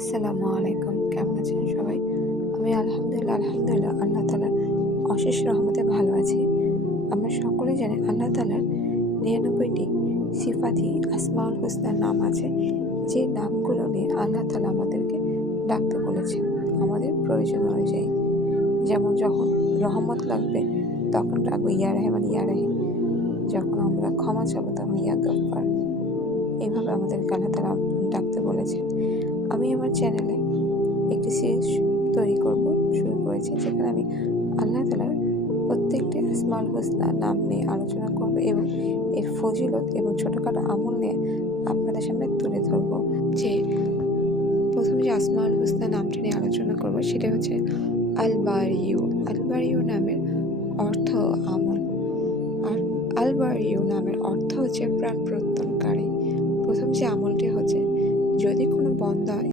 আসসালামু আলাইকুম। কেমন আছেন সবাই? আমি আলহামদুলিল্লাহ আল্লাহ তাআলার অশেষ রহমতে ভালো আছি। আমরা সকলেই জানি আল্লাহ তাআলার ৯৯টি সিফাতি আসমাউল হুসনার নাম আছে। যে নামগুলো নিয়ে আল্লাহ তাআলা আমাদেরকে ডাকতে বলেছেন আমাদের প্রয়োজন অনুযায়ী। যেমন যখন রহমত লাগবে তখন ডাকবো ইয়া রহমান ইয়া রহিম। যখন আমরা ক্ষমা চাবো তখন ইয়া গাফফার। এভাবে আমাদেরকে আল্লাহ তাআলা ডাকতে বলেছেন। আমি আমার চ্যানেলে একটি সিরিজ শুরু করেছি, যেখানে আমি আল্লাহ তাআলার প্রত্যেকটি আসমাউল হুসনা নাম নিয়ে আলোচনা করব এবং এর ফজিলত এবং ছোটোখাটো আমল নিয়ে আপনাদের সামনে তুলে ধরব। যে প্রথম যে আসমাউল হুসনা নামটি নিয়ে আলোচনা করব সেটা হচ্ছে আল বারিউ। আল বারিউ নামের অর্থ আমল, আর আল বারিউ নামের অর্থ হচ্ছে প্রাণ প্রত্যনকারী। প্রথম যে আমলটি হচ্ছে, যদি কোনো বান্দা